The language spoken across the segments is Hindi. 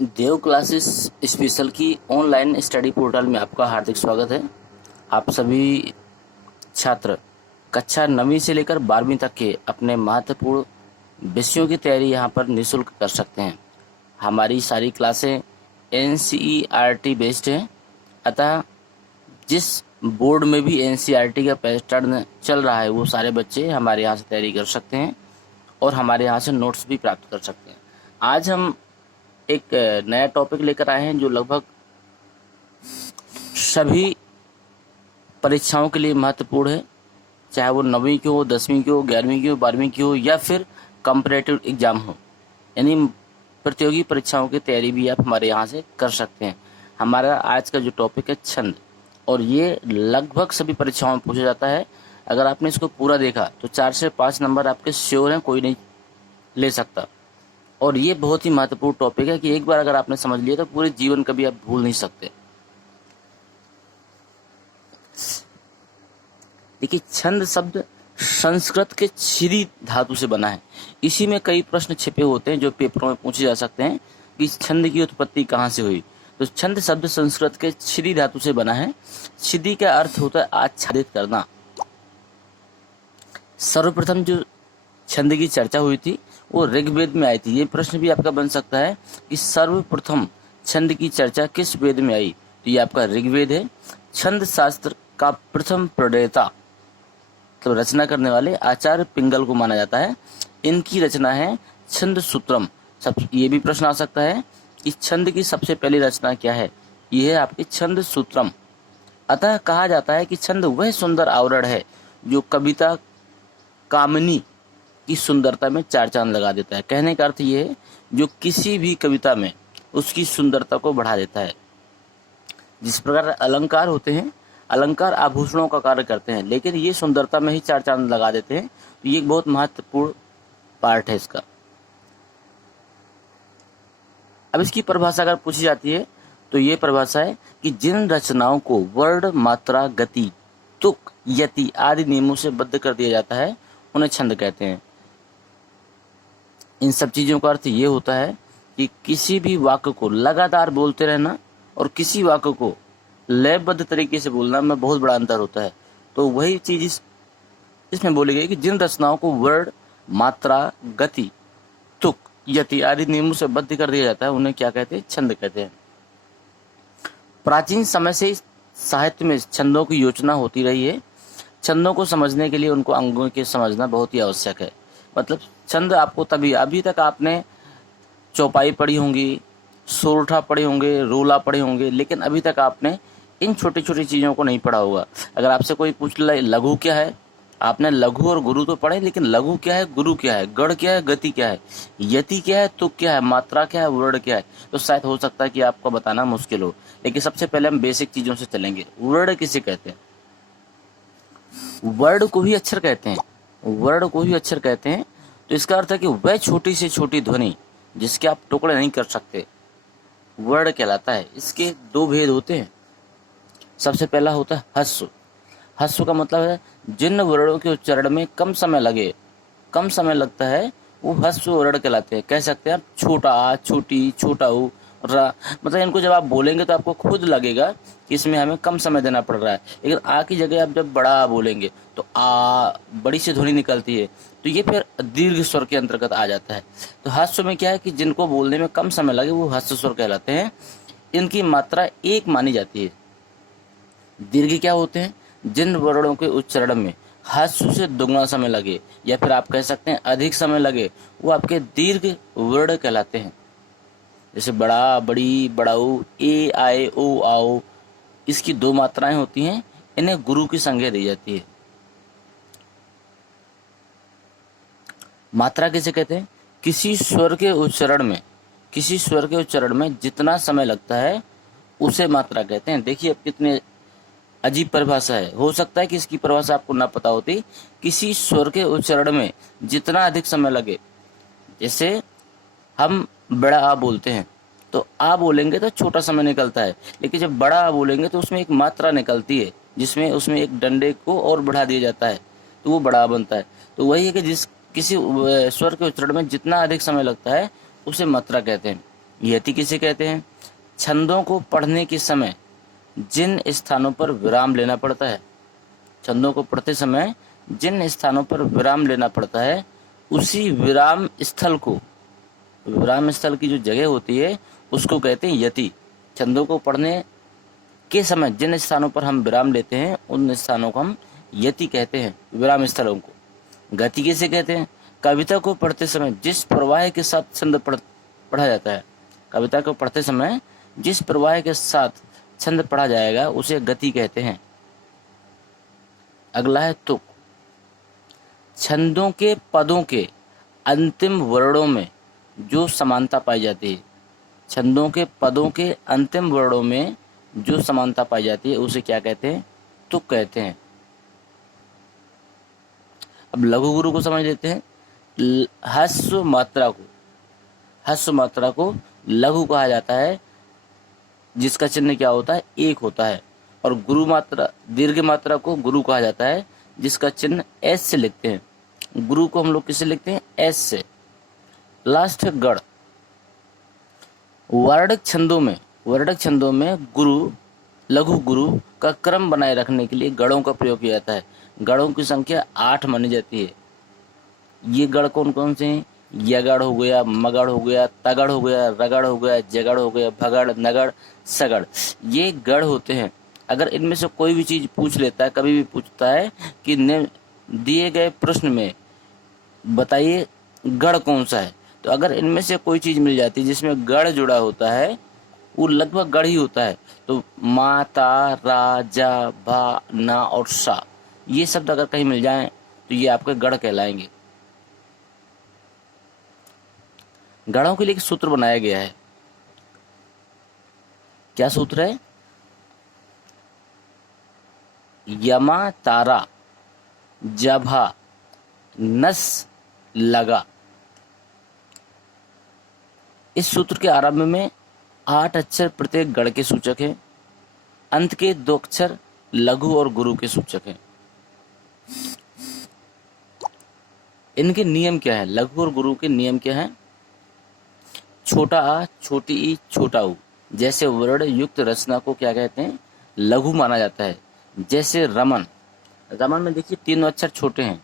देव क्लासेस स्पेशल की ऑनलाइन स्टडी पोर्टल में आपका हार्दिक स्वागत है। आप सभी छात्र कक्षा 9वीं से लेकर 12वीं तक के अपने महत्वपूर्ण विषयों की तैयारी यहां पर निःशुल्क कर सकते हैं। हमारी सारी क्लासें NCERT बेस्ड हैं, अतः जिस बोर्ड में भी NCERT का पैटर्न चल रहा है वो सारे बच्चे हमारे यहाँ से तैयारी कर सकते हैं और हमारे यहाँ से नोट्स भी प्राप्त कर सकते हैं। आज हम एक नया टॉपिक लेकर आए हैं जो लगभग सभी परीक्षाओं के लिए महत्वपूर्ण है, चाहे वो 9वीं की हो, 10वीं की हो, 11वीं की हो, 12वीं की हो या फिर कॉम्पिटिटिव एग्जाम हो, यानी प्रतियोगी परीक्षाओं की तैयारी भी आप हमारे यहाँ से कर सकते हैं। हमारा आज का जो टॉपिक है छंद, और ये लगभग सभी परीक्षाओं में पूछा जाता है। अगर आपने इसको पूरा देखा तो 4 से 5 नंबर आपके श्योर हैं, कोई नहीं ले सकता। और ये बहुत ही महत्वपूर्ण टॉपिक है कि एक बार अगर आपने समझ लिया तो पूरे जीवन कभी आप भूल नहीं सकते। देखिए, छंद शब्द संस्कृत के छिदी धातु से बना है। इसी में कई प्रश्न छिपे होते हैं जो पेपरों में पूछे जा सकते हैं कि छंद की उत्पत्ति कहाँ से हुई। तो छंद शब्द संस्कृत के छिदी धातु से बना है। छिदी का अर्थ होता है आच्छादित करना। सर्वप्रथम जो छंद की चर्चा हुई थी वो ऋग्वेद में आई थी। ये प्रश्न भी आपका बन सकता है कि सर्वप्रथम छंद की चर्चा किस वेद में आई, तो ये आपका ऋग्वेद है। छंद शास्त्र का प्रथम प्रणेता तो रचना करने वाले आचार्य पिंगल को माना जाता है। इनकी रचना है छंद सूत्रम। ये भी प्रश्न आ सकता है कि छंद की सबसे पहली रचना क्या है, ये है आपकी छंद सूत्रम। अतः कहा जाता है कि छंद वह सुंदर आवरण है जो कविता कामिनी की सुंदरता में 4 चांद लगा देता है। कहने का अर्थ ये है जो किसी भी कविता में उसकी सुंदरता को बढ़ा देता है। जिस प्रकार अलंकार होते हैं, अलंकार आभूषणों का कार्य करते हैं, लेकिन ये सुंदरता में ही 4 चांद लगा देते हैं। तो ये एक बहुत महत्वपूर्ण पार्ट है इसका। अब इसकी परिभाषा अगर पूछी जाती है तो ये परिभाषा है कि जिन रचनाओं को वर्ण, मात्रा, गति, तुक, यति आदि नियमों से बद्ध कर दिया जाता है उन्हें छंद कहते हैं। इन सब चीजों का अर्थ ये होता है कि किसी भी वाक्य को लगातार बोलते रहना और किसी वाक्य को लयबद्ध तरीके से बोलना में बहुत बड़ा अंतर होता है। तो वही चीज इसमें बोली गई कि जिन रचनाओं को वर्ण, मात्रा, गति, तुक, यति आदि नियमों से बद्ध कर दिया जाता है उन्हें क्या कहते हैं, छंद कहते हैं। प्राचीन समय से साहित्य में छंदों की योजना होती रही है। छंदों को समझने के लिए उनको अंगों के समझना बहुत ही आवश्यक है। मतलब छंद आपको तभी, अभी तक आपने चौपाई पढ़ी होंगी, सोरठा पढ़े होंगे, रोला पढ़े होंगे, लेकिन अभी तक आपने इन छोटी छोटी चीज़ों को नहीं पढ़ा होगा। अगर आपसे कोई पूछ ले लघु क्या है, आपने लघु और गुरु तो पढ़े, लेकिन लघु क्या है, गुरु क्या है, गढ़ क्या है, गति क्या है, यति क्या है, तुक क्या है, मात्रा क्या है, वर्ण क्या है, तो शायद हो सकता है कि आपको बताना मुश्किल हो। लेकिन सबसे पहले हम बेसिक चीज़ों से चलेंगे। वर्ण किसे कहते हैं? वर्ण को ही अक्षर कहते हैं। वर्ण को ही अक्षर कहते हैं। तो इसका अर्थ है कि वह छोटी से छोटी ध्वनि जिसके आप टुकड़े नहीं कर सकते वर्ण कहलाता है। इसके 2 भेद होते हैं। सबसे पहला होता है ह्रस्व। ह्रस्व का मतलब है जिन वर्णों के उच्चारण में कम समय लगता है वो ह्रस्व वर्ण कहलाते हैं। कह सकते हैं आप छोटा आ, छोटी, छोटा ऊ, रा, मतलब इनको जब आप बोलेंगे तो आपको खुद लगेगा कि इसमें हमें कम समय देना पड़ रहा है। लेकिन आ की जगह आप जब बड़ा आ बोलेंगे तो आ बड़ी सी ध्वनि निकलती है, तो ये फिर दीर्घ स्वर के अंतर्गत आ जाता है। तो ह्रस्व में क्या है कि जिनको बोलने में कम समय लगे वो ह्रस्व स्वर कहलाते हैं। इनकी मात्रा 1 मानी जाती है। दीर्घ क्या होते हैं? जिन वर्णों के उच्चारण में ह्रस्व से दुगना समय लगे या फिर आप कह सकते हैं अधिक समय लगे, वो आपके दीर्घ वर्ण कहलाते हैं। जैसे बड़ा, बड़ी, बड़ाऊ, ए, आए, ओ, आओ, इसकी 2 मात्राएं होती हैं। इन्हें गुरु की संज्ञा दी जाती है। मात्रा किसे कहते हैं? किसी स्वर के उच्चारण में जितना समय लगता है उसे मात्रा कहते हैं। देखिए अब कितने अजीब परिभाषा है। हो सकता है कि इसकी परिभाषा आपको ना पता होती। किसी स्वर के उच्चारण में जितना अधिक समय लगे, जैसे हम बड़ा आ बोलते हैं तो आ बोलेंगे तो छोटा समय निकलता है, लेकिन जब बड़ा आ बोलेंगे तो उसमें एक मात्रा निकलती है जिसमें उसमें एक डंडे को और बढ़ा दिया जाता है तो वो बड़ा आ बनता है। तो वही है कि जिस किसी स्वर के उच्चारण में जितना अधिक समय लगता है उसे मात्रा कहते हैं। यति किसे कहते हैं? छंदों को पढ़ने के समय जिन स्थानों पर विराम लेना पड़ता है, छंदों को पढ़ते समय जिन स्थानों पर विराम लेना पड़ता है, उसी विराम स्थल को, विराम स्थल की जो जगह होती है उसको कहते हैं यति। छंदों को पढ़ने के समय जिन स्थानों पर हम विराम लेते हैं उन स्थानों को हम यति कहते हैं, विराम स्थलों को। गति किसे कहते हैं? कविता को पढ़ते समय जिस प्रवाह के साथ छंद पढ़ा जाता है, कविता को पढ़ते समय जिस प्रवाह के साथ छंद पढ़ा जाएगा उसे गति कहते हैं। अगला है तुक। छंदों के पदों के अंतिम वर्णों में जो समानता पाई जाती है, छंदों के पदों के अंतिम वर्णों में जो समानता पाई जाती है उसे क्या कहते हैं? तुक कहते हैं। अब लघु गुरु को समझ लेते हैं। ह्रस्व मात्रा को लघु कहा जाता है, जिसका चिन्ह क्या होता है? एक होता है। और गुरु मात्रा, दीर्घ मात्रा को गुरु कहा जाता है, जिसका चिन्ह एस से लिखते हैं। गुरु को हम लोग किससे लिखते हैं? एस से। लास्ट है गढ़। वर्णक छंदों में गुरु, लघु गुरु का क्रम बनाए रखने के लिए गढ़ों का प्रयोग किया जाता है। गढ़ों की संख्या 8 मानी जाती है। ये गढ़ कौन कौन से हैं? यगढ़ हो गया, मगढ़ हो गया, तगढ़ हो गया, रगढ़ हो गया, जगढ़ हो गया, भगढ़, नगढ़, सगढ़, ये गढ़ होते हैं। अगर इनमें से कोई भी चीज पूछ लेता है, कभी भी पूछता है कि दिए गए प्रश्न में बताइए गढ़ कौन सा है, तो अगर इनमें से कोई चीज मिल जाती है जिसमें गढ़ जुड़ा होता है, वो लगभग गढ़ ही होता है। तो मा, ता, रा, जा, भा, ना और सा, ये शब्द अगर कहीं मिल जाएं तो ये आपके गढ़ कहलाएंगे। गढ़ों के लिए एक सूत्र बनाया गया है। क्या सूत्र है? यमा तारा जभा नस लगा। इस सूत्र के आरंभ में 8 अक्षर प्रत्येक गढ़ के सूचक हैं। अंत के 2 अक्षर लघु और गुरु के सूचक हैं। इनके नियम क्या है? लघु और गुरु के नियम क्या है? छोटा आ, छोटी ई, छोटा ऊ जैसे वर्ण युक्त रचना को क्या कहते हैं? लघु माना जाता है। जैसे रमन में देखिए 3 अक्षर छोटे हैं।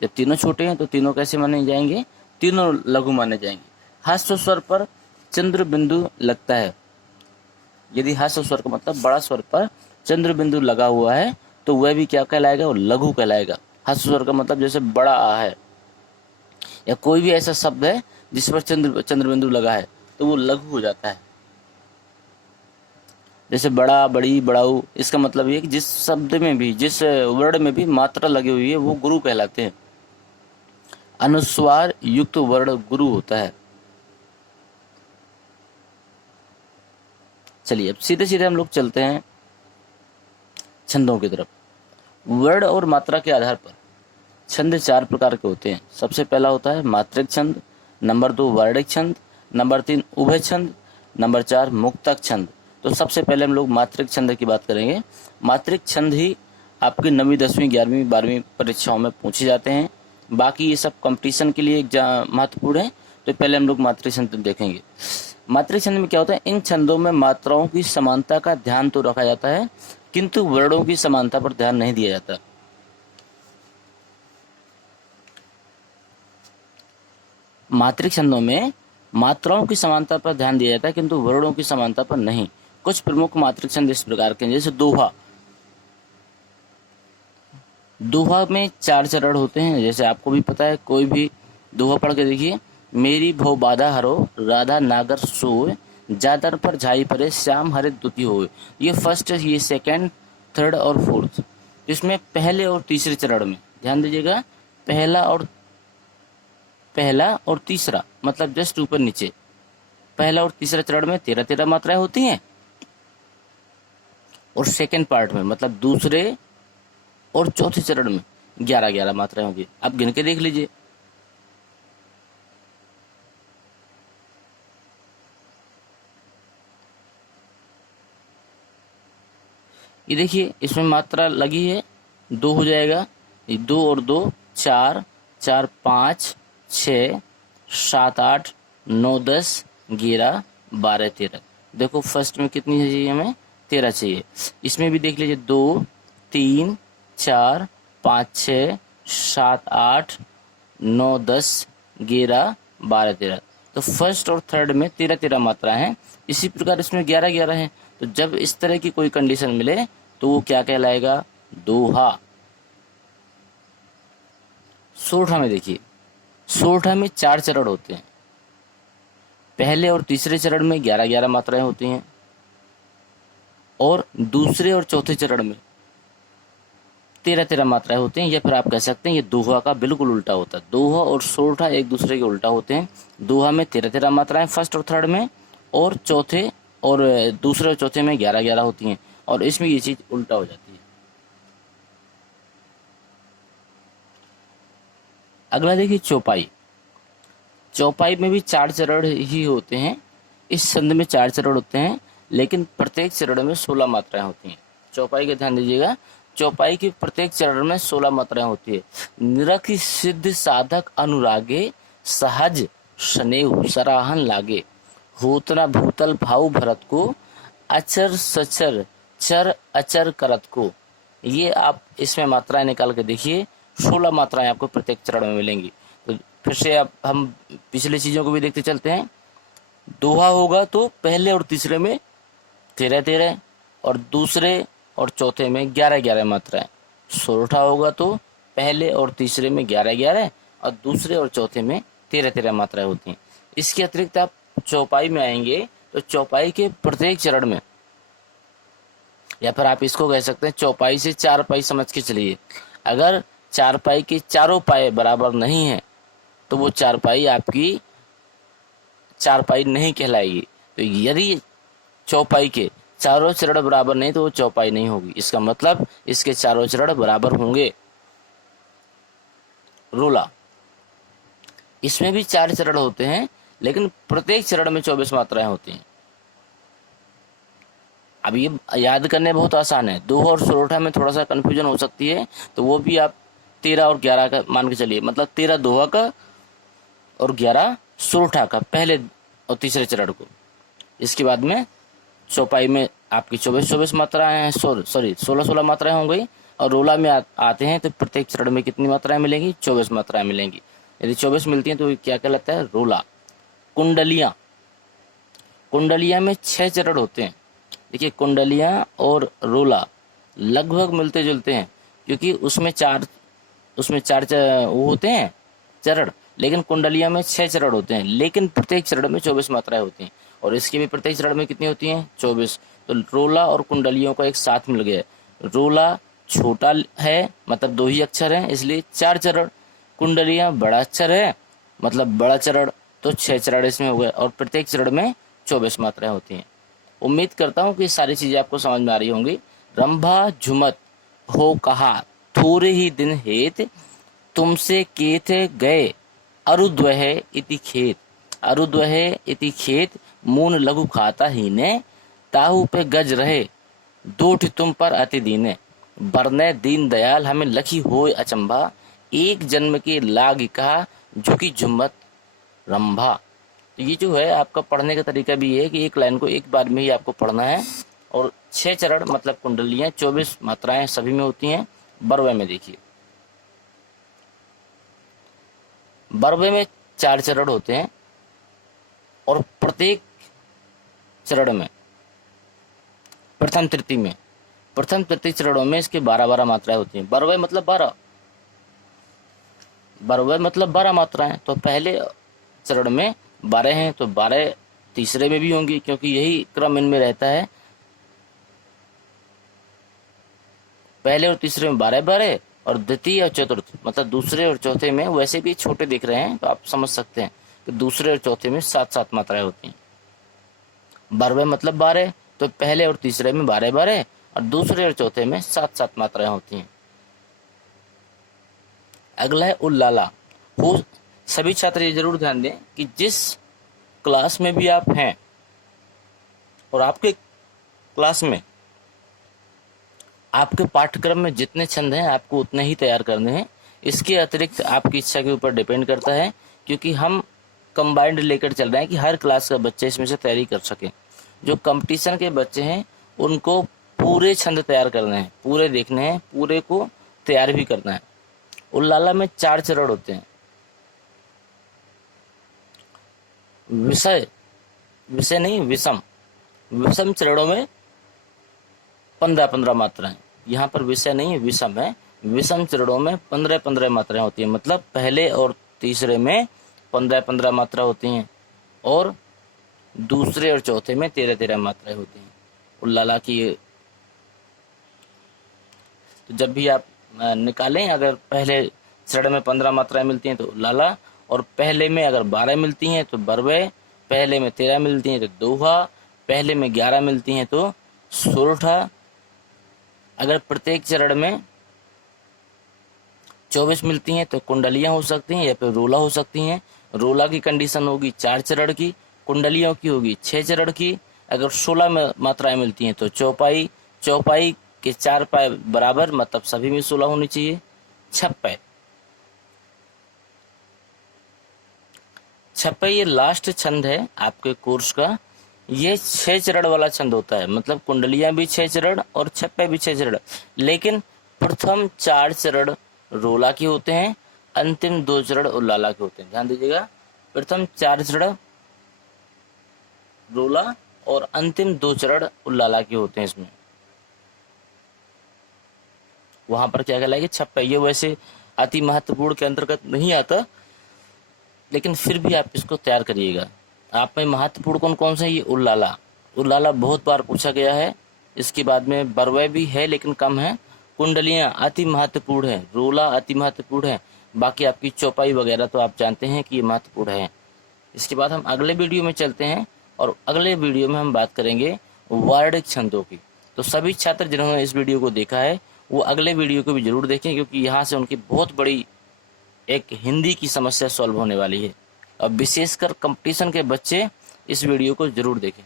जब तीनों छोटे हैं तो तीनों कैसे माने जाएंगे? तीनों लघु माने जाएंगे। ह्रस्व स्वर पर चंद्र बिंदु लगता है। यदि ह्रस्व स्वर का मतलब बड़ा स्वर पर चंद्र बिंदु लगा हुआ है तो वह भी क्या कहलाएगा? वो लघु कहलाएगा। ह्रस्व स्वर का मतलब जैसे बड़ा आ है, या कोई भी ऐसा शब्द है जिस पर चंद्र बिंदु लगा है तो वो लघु हो जाता है। जैसे बड़ा, बड़ी, बड़ाऊ, इसका मतलब ये कि जिस शब्द में भी, जिस वर्ण में भी मात्रा लगी हुई है वो गुरु कहलाते हैं। अनुस्वार युक्त वर्ण गुरु होता है। चलिए अब सीधे सीधे हम लोग चलते हैं छंदों की तरफ। वर्ण और मात्रा के आधार पर छंद 4 प्रकार के होते हैं। सबसे पहला होता है मात्रिक छंद, नंबर 2 वर्णिक छंद, नंबर 3 उभय छंद, नंबर 4 मुक्तक छंद। तो सबसे पहले हम लोग मात्रिक छंद की बात करेंगे। मात्रिक छंद ही आपकी 9वीं, 10वीं, 11वीं, 12वीं परीक्षाओं में पूछे जाते हैं। बाकी ये सब कंपटीशन के लिए महत्वपूर्ण है, तो पहले हम लोग मात्रिक छंद देखेंगे। मात्रिक छंद में क्या होता है? इन छंदों में मात्राओं की समानता का ध्यान तो रखा जाता है, किंतु वर्णों की समानता पर ध्यान नहीं दिया जाता। मात्रिक छंदों में मात्राओं की समानता पर ध्यान दिया जाता है, किंतु वर्णों की समानता पर नहीं। कुछ प्रमुख मात्रिक छंद इस प्रकार के हैं, जैसे दोहा। दोहा में 4 चरण होते हैं, जैसे आपको भी पता है। कोई भी दोहा पढ़ के देखिए। मेरी भव बाधा हरो, राधा नागर सोए, जादर पर झाई परे, श्याम हरे दुती होए। ये फर्स्ट, ये सेकंड, थर्ड और फोर्थ। इसमें पहले और तीसरे चरण में ध्यान दीजिएगा। पहला और तीसरा मतलब जस्ट ऊपर नीचे, पहला और तीसरा चरण में 13-13 मात्राएं होती हैं, और सेकंड पार्ट में मतलब दूसरे और चौथे चरण में 11-11 मात्राएं होंगी। आप गिन के देख लीजिए। ये देखिए इसमें मात्रा लगी है 2 हो जाएगा। 2 और 2 4, 4 5 6 7 8 9 10 11 12 13। देखो फर्स्ट में कितनी चाहिए हमें, 13 चाहिए। इसमें भी देख लीजिए 2 3 4 5 6 7 8 9 10 11 12 13। तो फर्स्ट और थर्ड में 13 13 मात्रा है। इसी प्रकार इसमें 11 11 है। तो जब इस तरह की कोई कंडीशन मिले तो वो क्या कहलाएगा, दोहा। सोरठा में देखिए, सोरठा में 4 चरण होते हैं। पहले और तीसरे चरण में 11 11 मात्राएं होती हैं और दूसरे और चौथे चरण में 13 13 मात्राएं होती हैं। या फिर आप कह सकते हैं ये दोहा का बिल्कुल उल्टा होता है। दोहा और सोरठा एक दूसरे के उल्टा होते हैं। दोहा में 13 13 मात्राएं फर्स्ट और थर्ड में, और चौथे और दूसरे और चौथे में 11 11 होती हैं, और इसमें ये चीज उल्टा हो जाती है। अगला देखिए चौपाई। चौपाई में भी 4 चरण ही होते हैं। इस छंद में 4 चरण होते हैं, लेकिन प्रत्येक चरण में 16 मात्राएं होती हैं। चौपाई का ध्यान दीजिएगा, चौपाई के प्रत्येक चरण में 16 मात्राएं होती है। निरखि सिद्ध साधक अनुरागे, सहज स्नेह सराहन लागे, होतना भूतल भाव भरत को, अचर सचर चर अचर करत को। ये आप इसमें मात्राएं निकाल के देखिए, 16 मात्राएं आपको प्रत्येक चरण में मिलेंगी। तो फिर से अब हम पिछले चीजों को भी देखते चलते हैं। दोहा होगा तो पहले और तीसरे में 13 13, और दूसरे और चौथे में 11 11 मात्राएं। सोरठा होगा तो पहले और तीसरे में 11 11, और दूसरे और चौथे में 13 13 मात्राएं होती हैं। इसके अतिरिक्त आप चौपाई में आएंगे तो चौपाई के प्रत्येक चरण में, या फिर आप इसको कह सकते हैं चौपाई से 4 पाई समझ के चलिए। अगर 4 पाई के चारों पाए बराबर नहीं है तो वो 4 पाई आपकी 4 पाई नहीं कहलाएगी। तो यदि चौपाई के चारों चरण बराबर नहीं तो वो चौपाई नहीं होगी। इसका मतलब इसके चारों चरण बराबर होंगे। रोला, इसमें भी 4 चरण होते हैं, लेकिन प्रत्येक चरण में 24 मात्राएं होती हैं। अब ये याद करने बहुत आसान है। दोहा और सोरठा में थोड़ा सा कंफ्यूजन हो सकती है, तो वो भी आप 13 और 11 का मान के चलिए। मतलब 13 दोहा का और 11 सोरठा का, पहले और तीसरे चरण को। इसके बाद में चौपाई में आपकी 24 मात्राएं हैं, सॉरी 16 मात्राएं हो गई। और रोला में आते हैं तो प्रत्येक चरण में कितनी मात्राएं मिलेंगी, 24 मात्राएं मिलेंगी। यदि 24 मिलती हैं तो क्या कहलाता है, रोला। कुंडलियां, कुंडलियां में 6 चरण होते हैं। देखिए कुंडलियां और रोला लगभग मिलते जुलते हैं, क्योंकि उसमें चार वो होते हैं चरण, लेकिन कुंडलियां में 6 चरण होते हैं, लेकिन प्रत्येक चरण में 24 मात्राएं होती हैं। और इसके भी प्रत्येक चरण में कितनी होती हैं, 24। तो रोला और कुंडलियों का एक साथ मिल गया। रोला छोटा है, मतलब 2 ही अक्षर हैं, इसलिए 4 चरण। कुंडलियां बड़ा अक्षर है, मतलब बड़ा चरण, तो 6 चरण इसमें हो गए। और प्रत्येक चरण में 24 मात्राएं होती हैं। उम्मीद करता हूँ कि सारी चीजें आपको समझ में आ रही होंगी। रंभा झुमत हो कहा थोड़े ही दिन हेत, तुमसे केत गए अरुद्वह इति खेत। अरुद्वह इति खेत, मून लघु खाता ही ने, ताहू पे गज रहे दोठ तुम पर अति दीने। बरने दीन दयाल हमें लखी होय अचंभा, एक जन्म के लाग कहा झुकी झुमत रंभा। तो ये जो है आपका पढ़ने का तरीका भी है कि एक लाइन को एक बार में ही आपको पढ़ना है। और 6 चरण मतलब कुंडलियां, 24 मात्राएं सभी में होती हैं। बरवे में देखिए, बरवे में 4 चरण होते हैं, और प्रत्येक चरण में प्रथम तृतीय चरणों में इसके 12 मात्राएं होती हैं। बरवे मतलब 12, बरवे मतलब 12 मात्राएं। तो पहले चरण में 12 हैं, तो 12 तीसरे में भी होंगी, क्योंकि यही क्रम इनमें रहता है। पहले और तीसरे में 12 12, और द्वितीय और चतुर्थ मतलब दूसरे और चौथे में, वैसे भी छोटे दिख रहे हैं तो आप समझ सकते हैं कि दूसरे और चौथे में 7 7 मात्राएं होती हैं। 12 मतलब 12, तो पहले और तीसरे में 12 12, और दूसरे और चौथे में 7 7 मात्राएं होती हैं। अगला है उल्लाला। हो सभी छात्र ये जरूर ध्यान दें कि जिस क्लास में भी आप हैं और आपके क्लास में आपके पाठ्यक्रम में जितने छंद हैं आपको उतने ही तैयार करने हैं। इसके अतिरिक्त आपकी इच्छा के ऊपर डिपेंड करता है, क्योंकि हम कंबाइंड लेकर चल रहे हैं कि हर क्लास का बच्चे इसमें से तैयारी कर सके। जो कंपटीशन के बच्चे हैं उनको पूरे छंद तैयार करने हैं, पूरे देखने हैं, पूरे को तैयार भी करना है। उल्लाला में 4 चरण होते हैं। विषय नहीं, विषम चरणों में 15-15 मात्राएं। यहाँ पर विषय नहीं है, विषम है। विषम चरणों में 15-15 मात्राएं होती हैं, मतलब पहले और तीसरे में 15-15 मात्रा होती हैं और दूसरे और चौथे में 13-13 मात्राएं होती हैं उल्लाला की। तो जब भी आप निकालें, अगर पहले चरण में 15 मात्राएं मिलती हैं तो उल्लाला, और पहले में अगर 12 मिलती हैं तो बरवे, पहले में 13 मिलती हैं तो दोहा, पहले में 11 मिलती हैं तो सोरठा। अगर प्रत्येक चरण में 24 मिलती हैं तो कुंडलियां हो सकती हैं या फिर रोला हो सकती हैं। रोला की कंडीशन होगी 4 चरण की, कुंडलियों की होगी 6 चरण की। अगर 16 मात्राएं मिलती हैं तो चौपाई, चौपाई के 4 पाए बराबर, मतलब सभी में 16 होनी चाहिए। छप्पे ये लास्ट छंद है आपके कोर्स का। ये 6 चरण वाला छंद होता है, मतलब कुंडलियां भी 6 चरण और छप्पे भी 6 चरण, लेकिन प्रथम 4 चरण रोला के होते हैं, अंतिम 2 चरण उल्लाला के होते हैं। ध्यान दीजिएगा, प्रथम 4 चरण रोला और अंतिम 2 चरण उल्लाला के होते हैं। इसमें वहां पर क्या कहलाएगा, छप्पे। ये वैसे अति महत्वपूर्ण के अंतर्गत नहीं आता, लेकिन फिर भी आप इसको तैयार करिएगा। आप में महत्वपूर्ण कौन कौन से है, ये उल्लाला। उल्लाला बहुत बार पूछा गया है। इसके बाद में बरवे भी है लेकिन कम है। कुंडलियां अति महत्वपूर्ण है, रोला अति महत्वपूर्ण है, बाकी आपकी चौपाई वगैरह तो आप जानते हैं कि ये महत्वपूर्ण है। इसके बाद हम अगले वीडियो में चलते हैं और अगले वीडियो में हम बात करेंगे वार्णिक छंदों की। तो सभी छात्र जिन्होंने इस वीडियो को देखा है वो अगले वीडियो को भी जरूर देखें, क्योंकि यहाँ से उनकी बहुत बड़ी एक हिंदी की समस्या सॉल्व होने वाली है। अब विशेषकर कंपटीशन के बच्चे इस वीडियो को जरूर देखें।